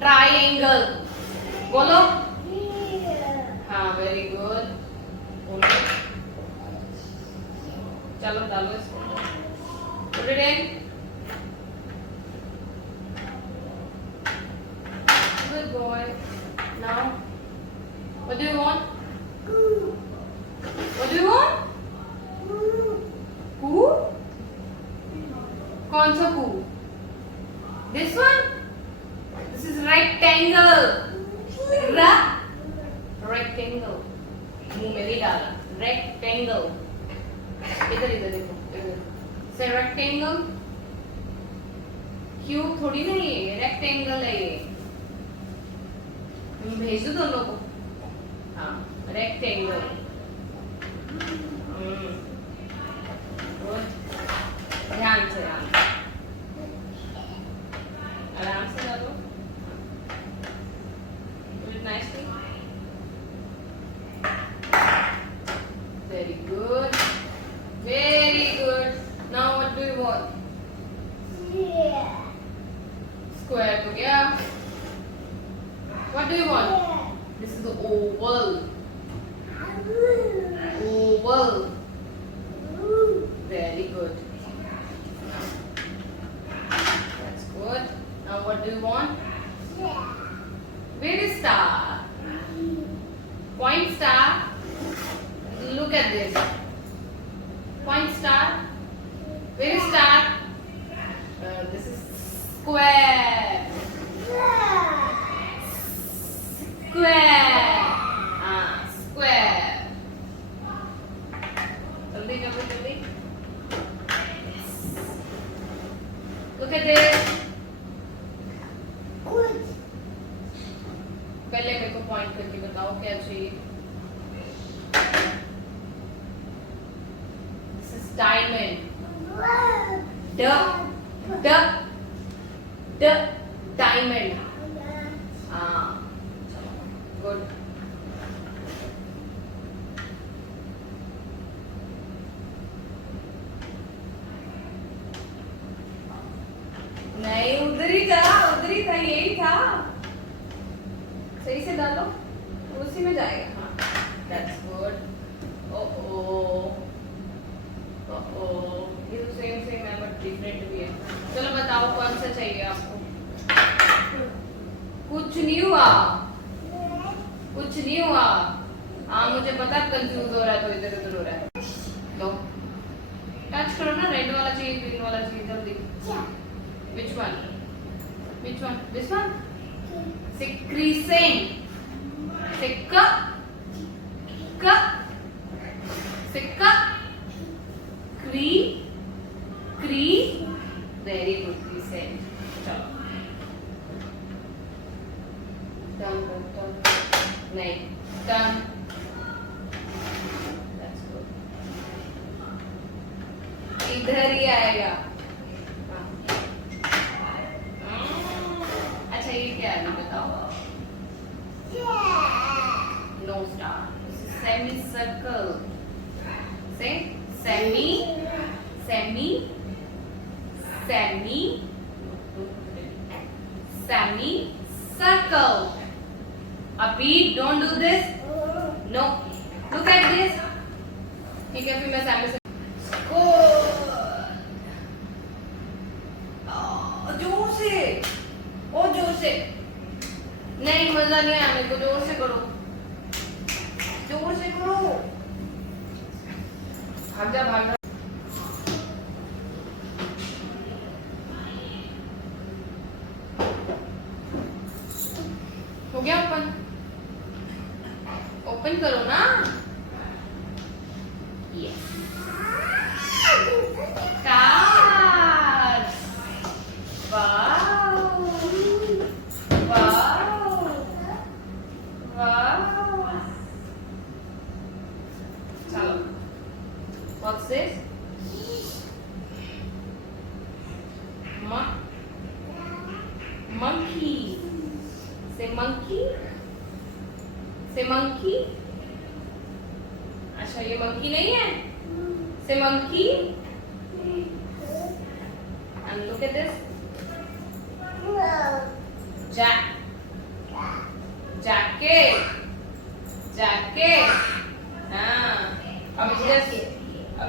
Triangle बोलो। हाँ very good. चलो डालो इसको। Put it in. Good boy. Now, what do you want? What do you want? Who? कौन सा who? This one? This is rectangle. Rectangle. मुंह में नहीं डाला. Rectangle. इधर इधर देखो इधर. Say rectangle. क्यूब थोड़ी नहीं है, रेक्टेंगल है ये. भेज दो दोनों को. हाँ रेक्टेंगल. ध्यान से आराम से डालो. Do it nicely. Very good. Very good. Now what do you want? Square हो गया. What do you want? This is the oval. Oval. Very good. That's good. Now what do you want? Where is star? Point star. Look at this. Point star. Where is star? This is square. Square. Square. Jaldi, jaldi, jaldi. Look at this. पहले मेरे को point करके बताओ क्या चाहिए. This is diamond. The diamond. Good. नहीं उधर ही था यही था. सही से डालो उसी में जाएगा. हाँ that's good. ये तो सेम है बट डिफरेंट भी है. चलो बताओ कौन सा चाहिए आपको. कुछ नहीं हुआ. हाँ मुझे पता कंफ्यूज हो रहा है तो इधर उधर हो रहा है. लो टच करो ना. रेड वाला चाहिए ग्रीन वाला चाहिए जल्दी. Which one? This one? Say crescent. Say ka. Say ka. Very good. Crescent. चलो. Done. नहीं. Done. That's good. इधर ही आएगा. अच्छा ये क्या है बताओ. No star. This is semicircle. Say semicircle. Abhi, don't do this. No. Look at this. ठीक है फिर मैं semicircle. जोर से. नहीं मजा नहीं आया मेरे को. जोर से करो. भाग जा. हो गया ओपन करो ना. यस. कार्ड्स. चलो what's this? Monkey. Say monkey. अच्छा ये monkey नहीं है. Say monkey. And look at this. Jack. Jacket jacket. हाँ अब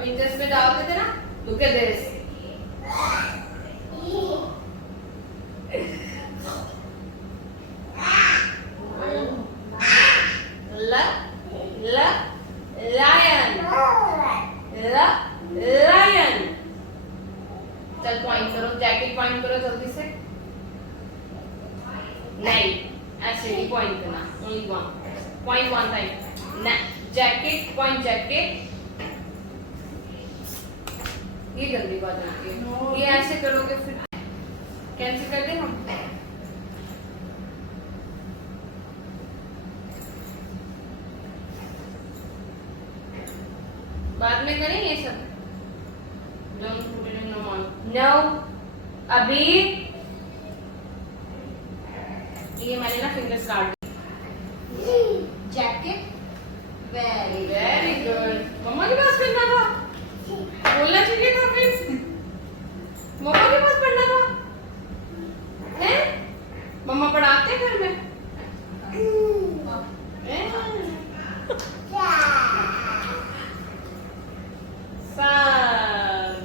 इंजस्ट में डालते थे ना। Look at this. Lion lion. चल पॉइंट करो, जैकेट पॉइंट करो जल्दी से। नहीं ऐसे नहीं पॉइंट करना, only one point one time. Jacket point jacket. ये जल्दी बात होती है। ये ऐसे करोगे फिर कैंसिल कर दे हम। बाद में करें ये सब। Don't put it in the mouth. No. अभी ये मैंने ना फिंगर्स काट दी। Jacket very good. मम्मा के पास पढ़ना था, बोलना चाहिए था फिर। मम्मा के पास पढ़ना था, हैं? मम्मा पढ़ाते हैं घर में। Sun.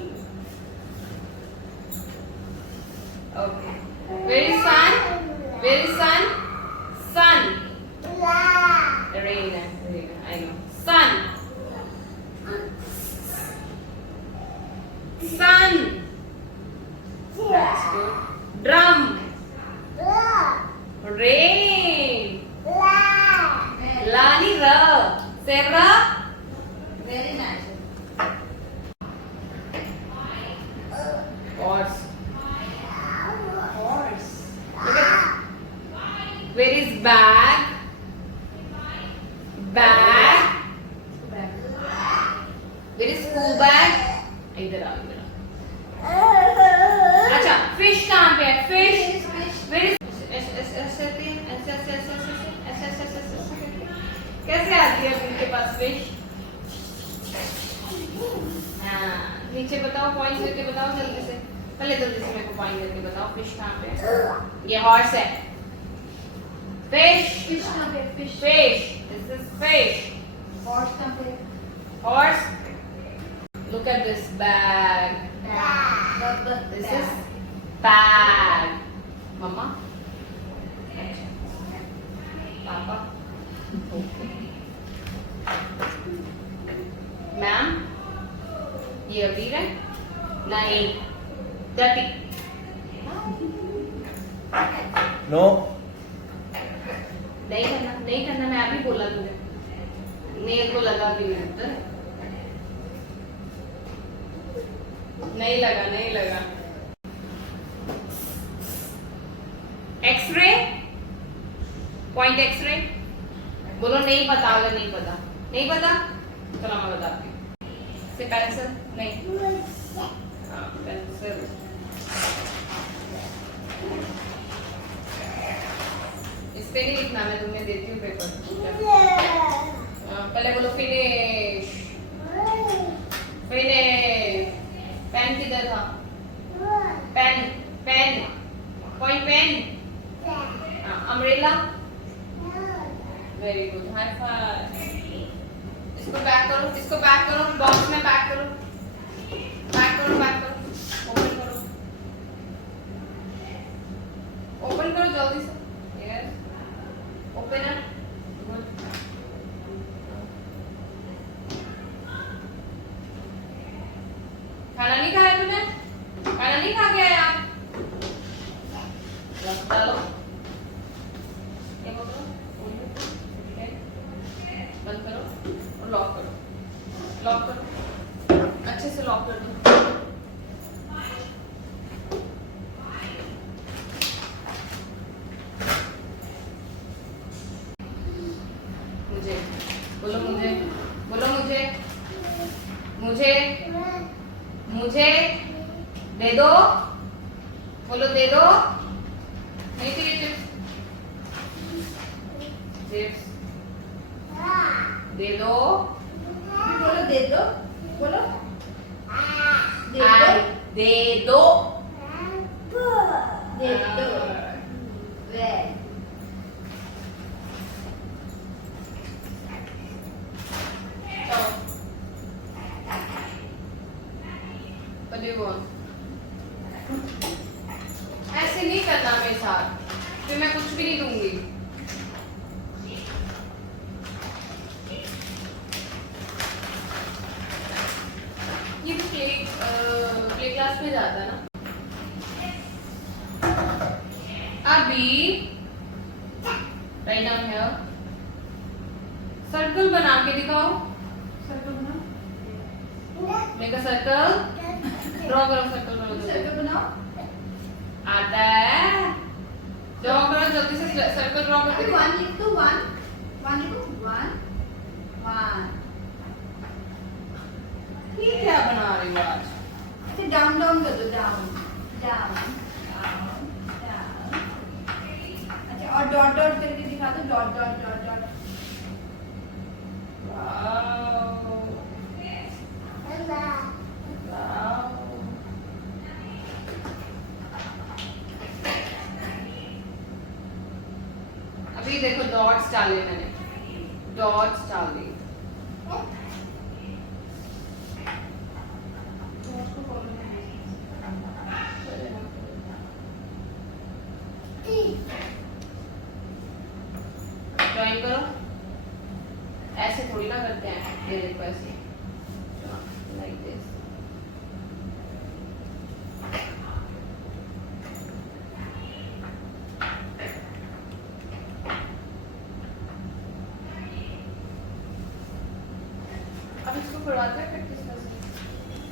Okay. Where is sun? Where is sun? Sun. Rain. I know. Sun. Sun. That's good. Drum. Rain. Lani ra. Sarah. Very nice Horse. Horse Look at. Where is bag? Bag. Where is school bag? इधर आओ इधर आओ। अच्छा fish कहाँ पे है? Fish Where is ऐसे कैसे आती है उनके पास फिश? हाँ नीचे बताओ, पॉइंट करके बताओ जल्दी से। पहले जल्दी से मेरे को पॉइंट करके बताओ फिश कहाँ पे है। ये हॉर्स है। फिश फिश कहाँ पे? Fish fish this is fish. Horse कहाँ पे? Horse. Look at this bag. This is bag. Mama. Papa. Okay. Ma'am. ये अभी है? नहीं. Dirty. No. नहीं करना मैं अभी बोला तुझे। नेल को लगा भी नहीं लगा। एक्सरे पॉइंट एक्सरे बोलो। नहीं पता चलो मैं बताती हूँ। से पेंसिल नहीं, हाँ पेंसिल। इस पे नहीं लिखना, मैं तुम्हें देती हूँ पेपर। पहले बोलो फिनिश। पेन किधर था? Pen point pen. Umbrella. Very good, high five. इसको पैक करो, बॉक्स में पैक करो। ओपन करो जल्दी से। Yes open it. गुड। खाना नहीं खाया तूने? खाना नहीं खा के आया? डालो। ये पकड़ो, बंद करो और लॉक करो। अच्छे से लॉक कर दो। मुझे दे दो। बोलो दे दो। नहीं चाहिए चिप्स। दे दो। बोलो दे दो। बोलो दे दो। दे दो। ये बोल, ऐसे नहीं करना मेरे साथ, फिर मैं कुछ भी नहीं दूंगी। ये प्ले क्लास में जाता है ना। अभी राइट डाउन हियर, सर्कल बना के दिखाओ। सर्कल बनाओ, मेक अ सर्कल, ड्रॉ करो, सर्कल करो। सर्कल बनाओ। आता है, ड्रॉ करो जल्दी से, सर्कल ड्रॉ अभी करके। 1 लिख दो, 1 लिखो, 1 ये क्या बना रही हो आज? अच्छा डाउन डाउन कर दो, डाउन डाउन डाउन डाउन। अच्छा और डॉट डॉट करके दिखा दो, dot dot dot dot. Wow, wow. अभी देखो डॉट्स डाले मैंने, डॉट्स डाल दी। ड्राइंग करो, ऐसे थोड़ी ना करते हैं, ये देखो ऐसे, लाइक दिस। अब इसको करवाते हैं प्रैक्टिस कैसे?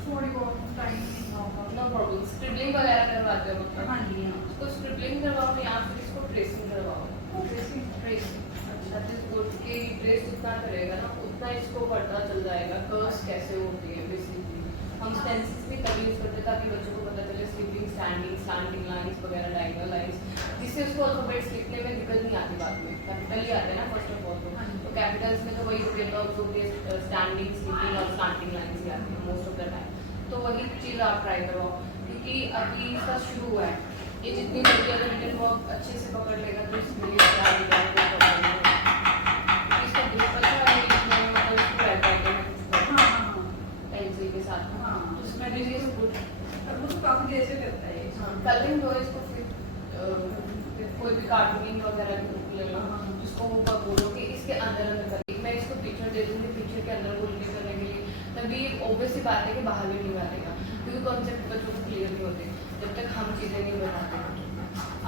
थोड़ी बहुत टाइम नहीं होगा। नो प्रॉब्लम, स्क्रिबलिंग वगैरह करवाते हो मतलब? हाँ जी हाँ। इसको स्क्रिबलिंग करवाओ या फिर इसको ट्रेसिंग करवाओ? Dressing tracing. अच्छा, जिस गुड की ट्रेस जितना करेगा ना उतना इसको पता चल जाएगा कर्व्स कैसे होती है बेसिकली। हम स्टेंसिल्स भी तभी यूज करते हैं ताकि बच्चों को पता चले स्लीपिंग, स्टैंडिंग, स्लैंटिंग लाइंस वगैरह, डायगोनल लाइंस, जिससे उसको अल्फाबेट्स लिखने में दिक्कत नहीं आती बाद में। कैपिटल ही आते हैं ना फर्स्ट ऑफ ऑल तो कैपिटल्स में तो वही होती है, स्टैंडिंग, स्लीपिंग और स्लैंटिंग लाइंस ही आती है मोस्ट ऑफ द टाइम। तो वही चीज़ आप ट्राई करवाओ, क्योंकि अभी इसका शुरू हुआ है। ये जितनी बच्चे अगर रिटन वर्क अच्छे से पकड़ लेगा तो इसके लिए क्या होगा, इसका ग्रुप अच्छा है, इसमें मतलब इसको रहता है हाँ हाँ पेंसिल के साथ। हाँ। तो उसमें भी ये गुड। हाँ। वो तो काफी देर से करता है ये। कलरिंग दो इसको, फिर कोई भी कार्टूनिंग वगैरह की बुक ले लो, जिसको वो बोलो कि इसके अंदर अंदर कर। मैं इसको पिक्चर दे दूँगी, पिक्चर के अंदर बोलने करने के लिए, तभी ऑब्वियस ही बात है कि बाहर भी नहीं आएगा, क्योंकि कॉन्सेप्ट बच्चों को क्लियर नहीं होते जब तक हम चीज़ें नहीं बताते।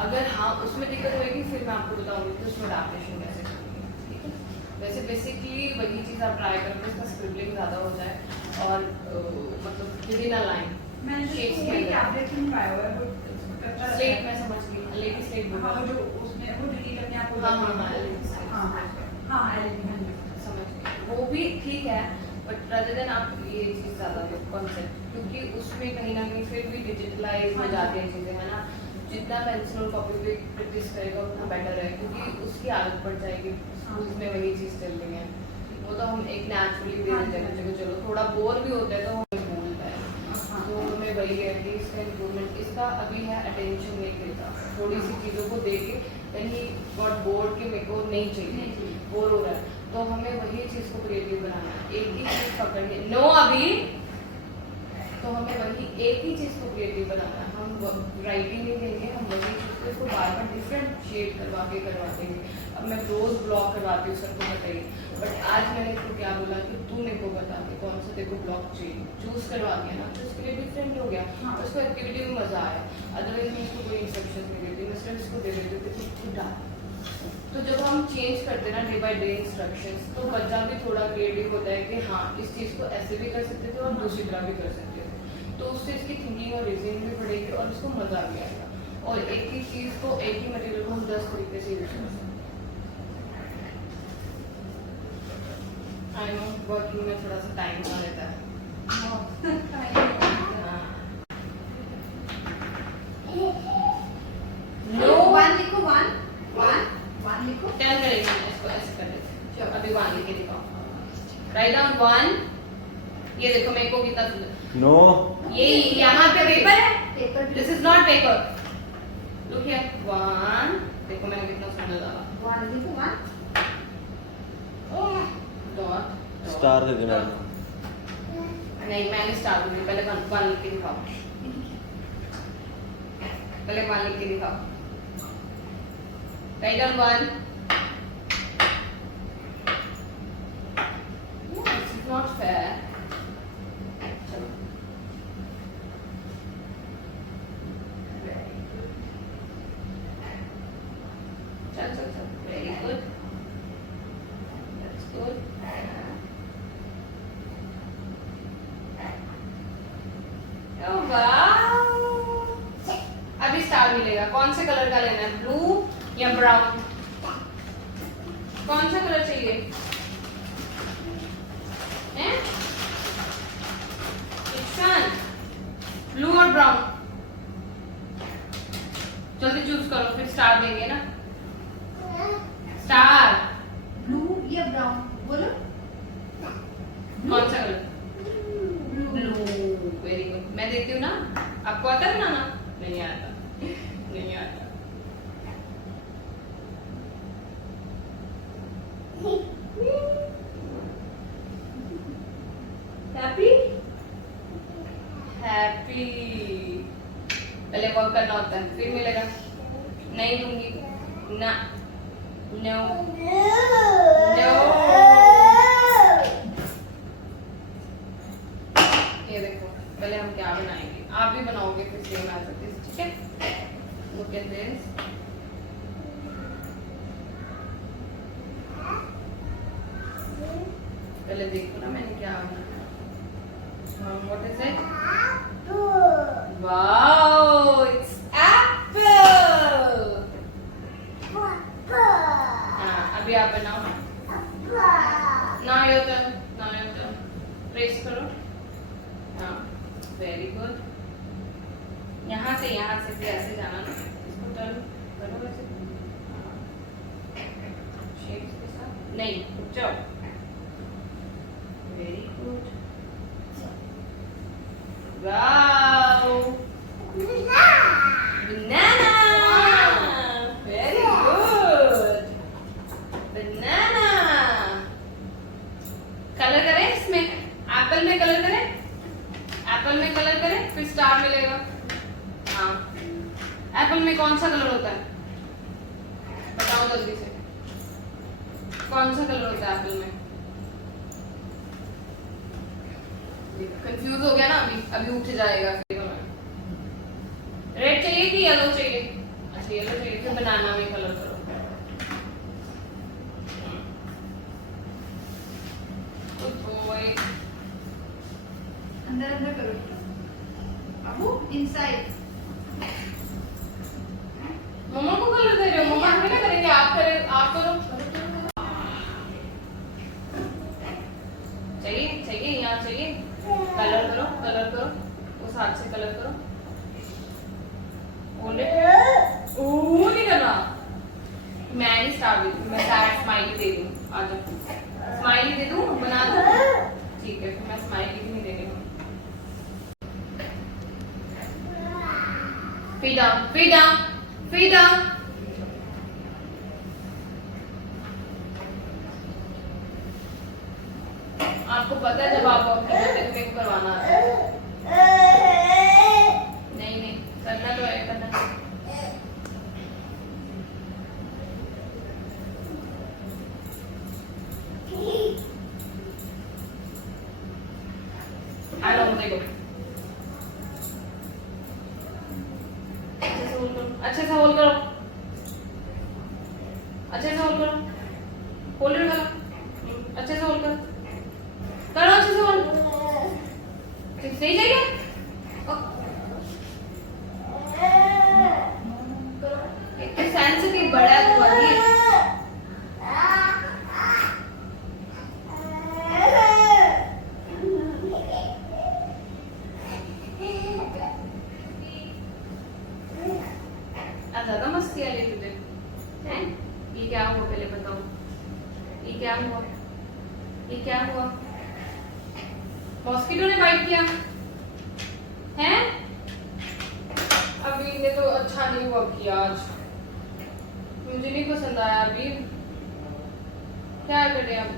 अगर हाँ उसमें दिक्कत होगी फिर मैं आपको बताऊंगी कि उसमें अडैप्टेशन कैसे करनी है, ठीक है। वैसे बेसिकली वही चीज़ आप ट्राई करोगे, इसका स्क्रिबलिंग ज़्यादा हो जाए और मतलब विद इन अ लाइन। मैंने तो शेप्स कोई टैबलेट नहीं पाया हुआ है, वो करता रहता स्लेट है। मैं समझ गई, लेडी स्लेट बोलो। हाँ वो जो उसमें वो डिलीट अपने आप हो हाँ, जाती है। हाँ, LED से। हाँ हाँ LED, हाँ जी। समझ गई, वो भी ठीक है, बट rather than आप ये चीज़ ज़्यादा कॉन्सेप्ट, क्योंकि उसमें कहीं ना कहीं फिर भी डिजिटलाइज हो जाती है चीज़ें, है ना। जितना पेंसिल और कॉपी पे प्रैक्टिस करेगा उतना बेटर है, क्योंकि उसकी आदत पड़ जाएगी, उसमें वही चीज़ चल रही है। वो तो हम एक नेचुरली दे देते हैं बच्चे को, चलो थोड़ा बोर भी होता है तो हमें भूलता है। तो हमें वही है कि इसका इम्प्रूवमेंट, इसका अभी है अटेंशन नहीं देता, थोड़ी सी चीज़ों को दे के कहीं गॉट बोर्ड के मेरे को नहीं चाहिए, बोर हो रहा है, तो हमें वही चीज़ को क्रिएटिव बनाना है। एक ही चीज़ पकड़नी, नो अभी, तो हमें वही एक ही चीज़ को क्रिएटिव बनाना है। हम राइटिंग नहीं देंगे, हम वही चीज़ को इसको बार बार डिफरेंट शेड करवा देंगे। अब मैं रोज़ ब्लॉक करवाती हूँ, सबको बताइए, बट आज मैंने इसको क्या बोला कि तू मेरे को बता के कौन सा तेरे को ब्लॉक चाहिए, चूज़ करवा दिया ना, तो उसके लिए डिफरेंट हो गया, उसको एक्टिविटी में मज़ा आया। अदरवाइज मैं इसको कोई इंस्ट्रक्शन नहीं देती, मैं सिर्फ इसको दे देती हूँ कि खुद डाल। तो जब हम चेंज करते हैं ना डे बाय डे इंस्ट्रक्शंस, तो बच्चा भी थोड़ा क्रिएटिव होता है कि हाँ इस चीज़ को ऐसे भी कर सकते थे और दूसरी तरह भी कर सकते थे, तो उससे इसकी थिंकिंग और रीजनिंग भी बढ़ेगी और उसको मज़ा भी आएगा। और एक ही चीज़ को, एक ही मटेरियल को हम 10 तरीके से यूज कर सकते हैं। आई नो वर्किंग में थोड़ा सा टाइम आ लेता है। हाँ। नो 1 लिखो, 1 लिखो। 10 करेंगे हम इसको, ऐसे कर लेते हैं। चलो अभी 1 लिख के दिखाओ, राइट डाउन 1। ये देखो मेरे को कितना सुंदर, नो ये यहाँ पे पेपर है, paper this is not paper, look here 1। देखो मैंने कितना सुंदर डाला, 1 लिखो, 1 डॉट स्टार दे देना। नहीं मैंने स्टार दूंगी, पहले 1 लिख के दिखाओ। पहले वन लिख के दिखाओ। Write down one. This is not fair. चलो। चल चल चल। Very good. That's good. Oh wow. अभी स्टार मिलेगा। कौन से कलर का लेना है, ब्लू या ब्राउन? कौन सा कलर चाहिए हैं? ब्लू और ब्राउन, जल्दी चूज करो फिर स्टार देंगे ना। स्टार ब्लू या ब्राउन बोलो। कौन सा कलर? ब्लू। Very good. मैं देती हूँ ना। आपको आता है बनाना? नहीं आता। नहीं आता। Happy happy. पहले वर्क करना होता है फिर मिलेगा। नहीं दूंगी ना। No no. ये देखो पहले हम क्या बनाएंगे, आप भी बनाओगे फिर सेम एज इट इज, ठीक है? Look at this. पहले देखो ना मैंने क्या बनाया। What is it? Wow, it's Apple. हाँ, अभी आप बनाओ। ना योर टर्न, ना योर टर्न। प्रेस करो। हाँ, वेरी गुड। यहाँ से फिर ऐसे जाना ना। इसको टर्न करो वैसे। शेप्स के साथ नहीं, रुक जाओ। Very good. वाओ, बनाना। वेरी गुड, बनाना। कलर करें इसमें, एप्पल में कलर करें। एप्पल में कलर करें फिर स्टार मिलेगा। हाँ, एप्पल में कौन सा कलर होता है बताओ जल्दी से। कौन सा कलर होता है एप्पल में? कंफ्यूज हो गया ना? अभी उठ जाएगा। रेड चाहिए कि येलो चाहिए? अच्छा येलो चाहिए, फिर बनाना में कलर करो। अंदर अंदर करो अबू, इनसाइड। मम्मा को कलर दे रहे हो? मम्मा हमें क्या करेंगे? आप करो। चाहिए यहाँ चाहिए। कलर करो उस हाथ से कलर करो। ओह नहीं करना। मैं नहीं स्टार दे दूँ, मैं स्माइली दे दूँ। आ जाओ, स्माइली दे दूँ, बना दूँ। ठीक है, फिर मैं स्माइली भी नहीं दे रही हूँ। feet down। आपको पता है जब आप अपने बच्चे को मेकअप करवाना आता है। नहीं करना तो है, करना। देखो अच्छे से होल्ड करो। होल्ड करो अच्छे से होल्ड करो। अच्छे से होल्ड। सही चाहिए। सेंसिटिव बड़ा हुआ है। ज्यादा मस्ती आ रही तुझे हैं? ये क्या हुआ पहले बताओ। ये क्या हुआ? मॉस्किटो ने बाइट किया हैं? अभी ने तो अच्छा नहीं हुआ किया आज, मुझे नहीं पसंद आया। अभी क्या करें अब?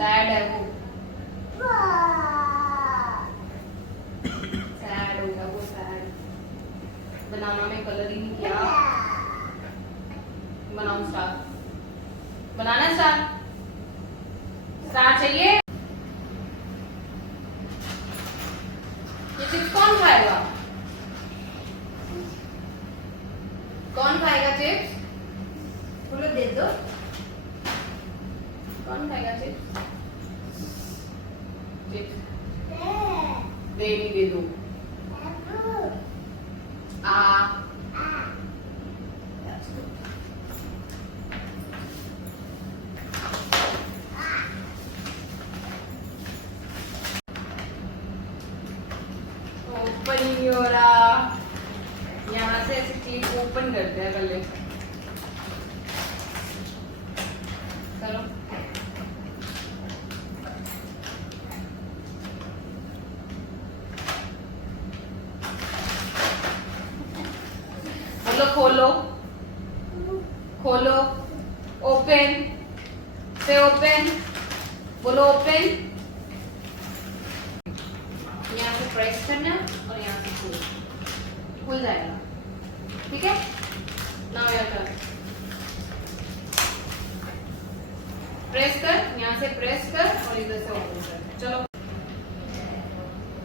सैड है वो, सैड हो गया वो, सैड। बनाना में कलर ही नहीं किया। बनाओ स्टार, बनाना स्टार, स्टार चाहिए। ये चिप्स कौन खाएगा? कौन खाएगा चिप्स? बोलो दे दो। कौन खाएगा चिप्स? चिप्स दे, नहीं दे दो। आ ओपन नहीं हो रहा। यहाँ से ऐसे क्लिप ओपन करते हैं पहले। चलो बोलो खोलो, खोलो, ओपन से ओपन, बोलो ओपन। यहाँ से प्रेस करना और यहाँ से खोल, खुल जाएगा। ठीक है, नाउ योर टर्न। प्रेस कर, यहाँ से प्रेस कर और इधर से ओपन कर। चलो,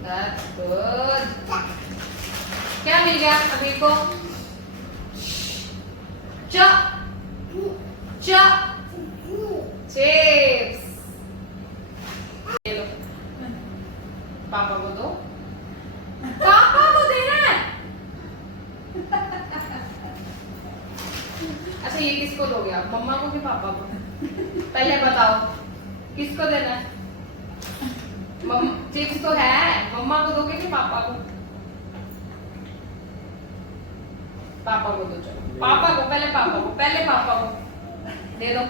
दैट्स गुड। क्या मिल गया अभी को? चिप्स। ये लो, पापा को दो, पापा को देना है। अच्छा, ये किसको दोगे आप, मम्मा को कि पापा को? पहले बताओ किसको देना है? चिप्स तो है, मम्मा को दोगे कि पापा को? पापा को दो। चलो पापा को, पहले पापा को, पहले पापा को दे दो।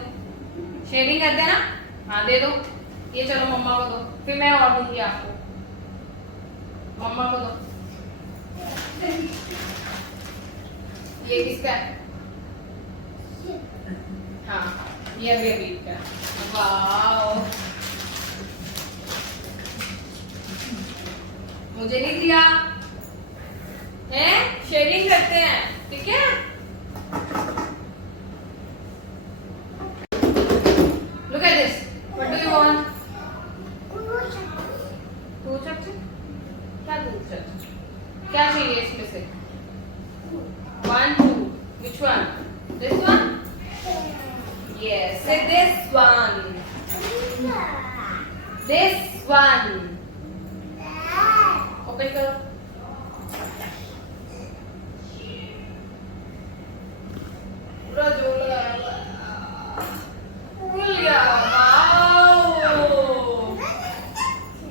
शेयरिंग कर देना। हाँ दे दो। ये चलो मम्मा को दो, फिर मैं और दूंगी आपको। मम्मा को दो। ये किसका है? हाँ ये बेबी का। वाओ, मुझे नहीं दिया है। शेयरिंग करते हैं, ठीक है? Look at this. What do you want? Two chapter? क्या two chapter? क्या चाहिए इसमें से? 1, 2. Which one? This one? Yes. Say this one. This one. Open करो। पूरा जोर लगाया। खुल गया। Wow,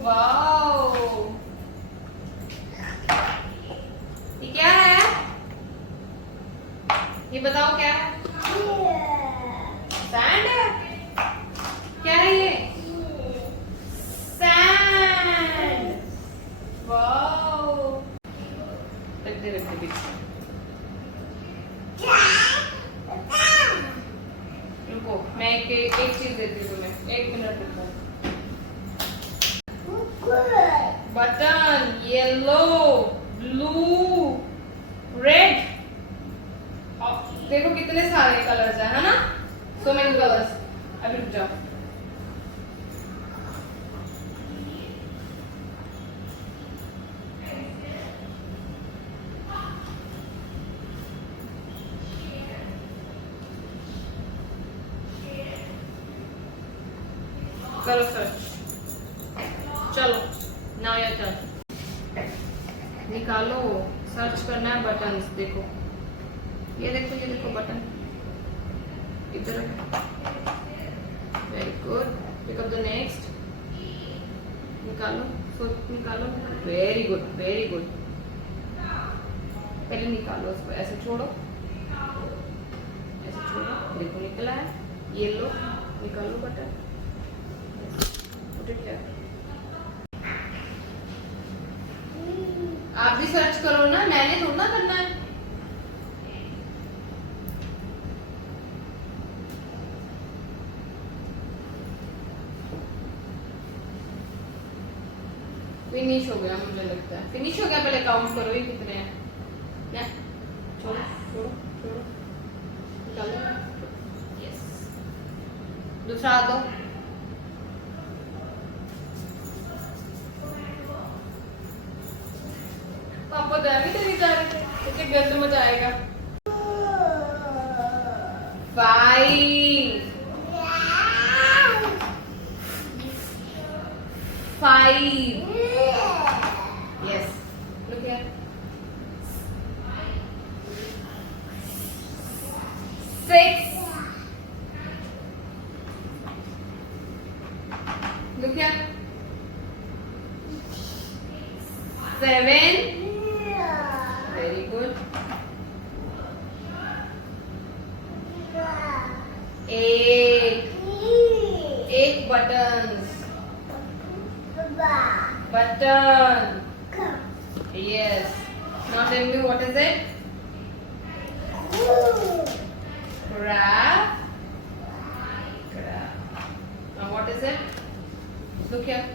wow. ये क्या है? ये बताओ क्या है? सैंड है? क्या है ये? सैंड। वाओ। रख दे पीछे। रुको, मैं एक चीज देती हूँ तुम्हें, 1 मिनट रुको। Button, yellow, blue, red. देखो कितने सारे कलर्स है ना? So many colours. अभी रुक जाओ। करो सर्च। चलो, नाउ योर टर्न। निकालो, सर्च करना है बटन्स। देखो, ये देखो बटन इधर। Very good. Pick up the next. निकालो, निकालो। Very good, very good. पहले निकालो उसको, ऐसे छोड़ो, ऐसे छोड़ो। देखो निकला है येलो। निकालो बटन। क्या आप भी सर्च करो ना, मैंने थोड़ा ना करना है। फिनिश हो गया मुझे लगता है, फिनिश हो गया। पहले काउंट करो ये कितने हैं। ना छोड़ो छोड़ो छोड़ो, निकालो। यस, दूसरा हाथ दो। पापा ध्यान ही नहीं जा रहे थे, क्योंकि गंद मचाएगा। 5 5 yes, look here. 6 look here. 7 very good. 8 buttons. Button. Yes. Now tell me what is it? Crab. Crab. Now what is it? Look here.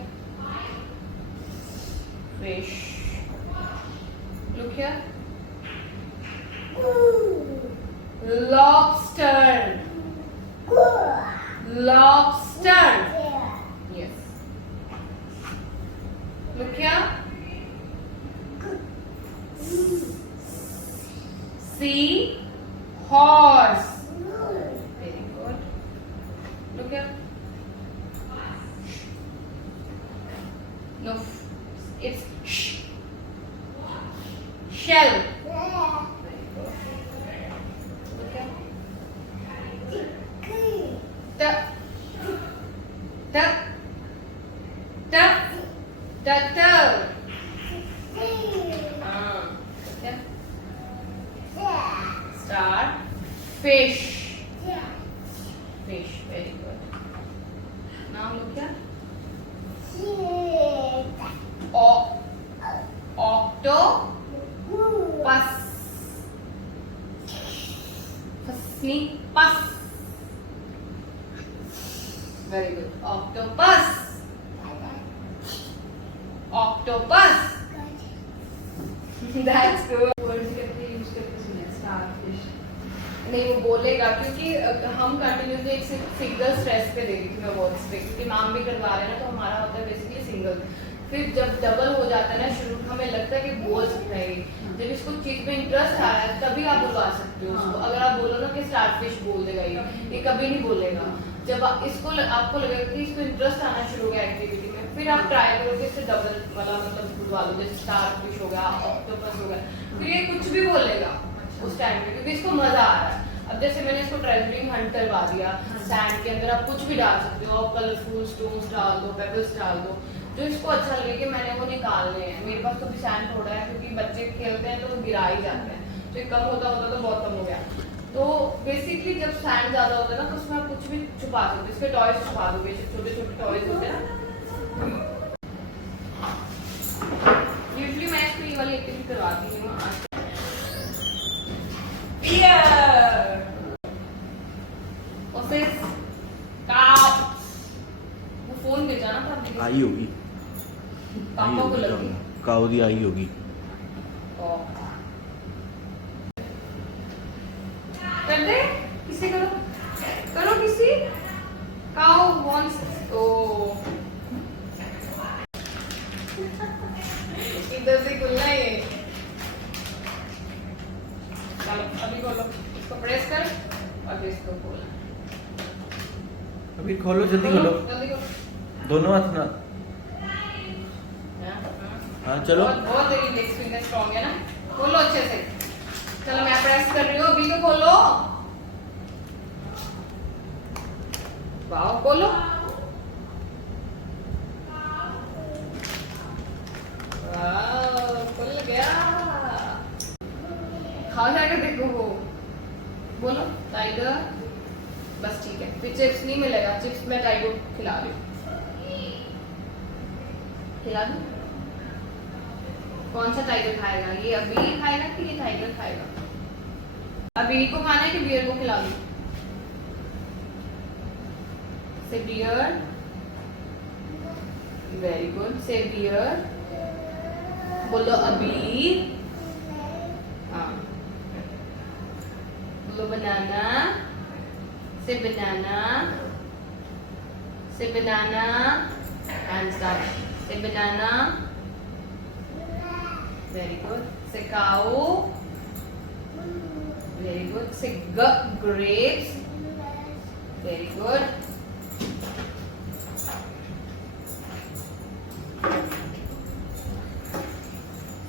Fish. Look here. Lobster. Lobster. Yes. Look here. Sea horse. Very good. Look here. No, it's shell. Very good. Look here. Duck. Duck. Duck. Turtle. Okay. Start. Fish. Fish. Very good. Now look here. Octopus. Pus. Very good. Octopus. Octopus. That's good. Words करके use करके सुने starfish. नहीं वो बोलेगा, क्योंकि हम continuously एक single stress पे दे रही थी मैं वर्ड्स पे, क्योंकि नाम भी करवा रहे हैं ना, तो हमारा होता है बेसिकली सिंगल। फिर जब डबल हो जाता है ना शुरू, हमें लगता है कि बोल सकते हैं। जब इसको चीज में इंटरेस्ट आ रहा है तभी आप बुलवा सकते हो उसको। अगर आप बोलो ना कि स्टारफिश बोल देगा ये कभी नहीं बोलेगा। जब इसको आपको लगेगा कि इसको इंटरेस्ट आना शुरू हो गया एक्टिविटी में, फिर आप ट्राई करो कि इससे डबल वाला मतलब बुलवा लो, जैसे स्टारफिश हो गया, ऑक्टोपस हो गया, फिर ये कुछ भी बोलेगा उस टाइम पे, क्योंकि इसको मजा आ रहा है। अब जैसे मैंने इसको ट्रेजरिंग हंट करवा दिया, सैंड के अंदर आप कुछ भी डाल सकते हो, आप कलरफुल स्टोन्स डाल दो, पेबल्स डाल दो, जो इसको अच्छा लगे कि मैंने वो निकालने हैं। मेरे पास तो भी सैंड थोड़ा है, क्योंकि बच्चे खेलते हैं तो वो गिरा ही जाते हैं, तो ये कम होता होता तो बहुत कम हो गया। तो बेसिकली जब सैंड ज्यादा होता है ना, तो उसमें आप कुछ भी छुपा सकते हो, इसके टॉयज छुपा दोगे, छोटे छोटे टॉयज होते हैं ना। यूजुअली मैं इसको ये वाली एक्टिविटी करवाती हूँ। वो फोन भेजा ना था, आई होगी, पापा को लगी काऊ दी आई होगी। कर दे, किसी करो करो किसी। काऊ वांट्स ओ इधर से खुलना है ये। चलो अभी खोलो, इसको प्रेस कर और फिर इसको खोलना। अभी खोलो, जल्दी खोलो, जल्दी खोलो। दोनों हाथ ना। हाँ चलो। बहुत तेरी इंडेक्स फिंगर स्ट्रांग है ना, खोलो अच्छे से। चलो मैं प्रेस कर रही हूँ, अभी तो खोलो। वाओ, खोलो। वाओ, खुल गया। खाओ जाकर देखो वो। बोलो टाइगर। बस ठीक है, फिर चिप्स नहीं मिलेगा, चिप्स मैं टाइगर खिला रही हूँ। खिला दूँ? कौन सा टाइगर खाएगा? ये अभी खाएगा कि ये टाइगर खाएगा? अभी को खाना है कि बियर को खिला दूँ? Say beer. Very good. Say beer. बोलो अबीर। हाँ बोलो बनाना। से बनाना। से बनाना। Hands down. Say banana. Very good. Say cow. Very good. Say grapes. Very good.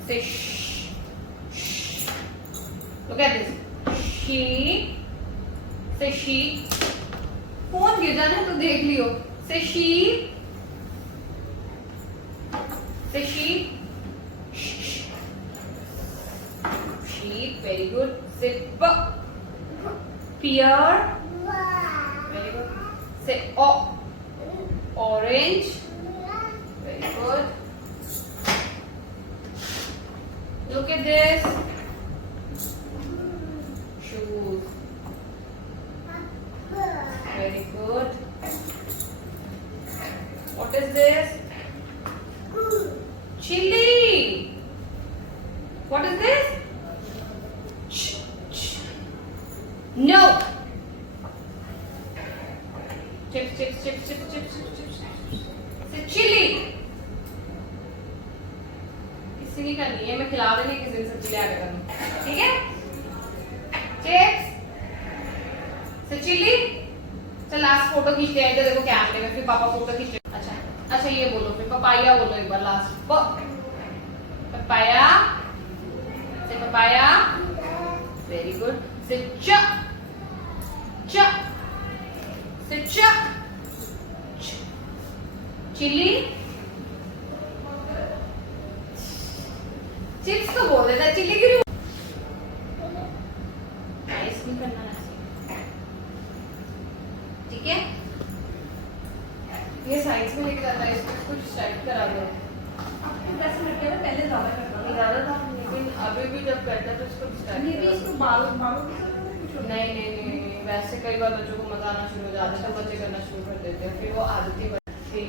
Say shh. Shh. Look at this. She. Say she. Phone गिर जाना है तो देख लियो. Say she. Say sheep. Sheep. Very good. Say pear. Very good. Say orange. Very good. Look at this. Shoes. Very good. What is this? Chili. What is this? No. Chips, chips, chips, chips, chips, chips, chips. Say chili. किसी की करनी है, मैं खिला देंगे किसी दिन सब्जी ले आकर करनी, ठीक है? Chips. Say chili. चल लास्ट फोटो खींचते हैं इधर देखो कैमरे में, फिर पापा फोटो खींचे. अच्छा ये बोलो फिर पपाया बोलो एक बार लास्ट. पपाया. से पपाया. Very good. से च. से च. चिली. चिप्स तो बोल देता, चिली क्यों? इसमें करना है, ठीक है? ये साइज में लेके जाता है, इसको कुछ टाइट करा दो. आपके 10 मिनट के पहले ज्यादा करता था. ज्यादा था लेकिन अभी भी जब करता तो इसको टाइट ये भी इसको बालों बालों के साथ नहीं वैसे कई बार बच्चों को मजा आना शुरू हो जाता है तो बच्चे करना शुरू कर देते हैं, फिर वो आदत ही बनती है.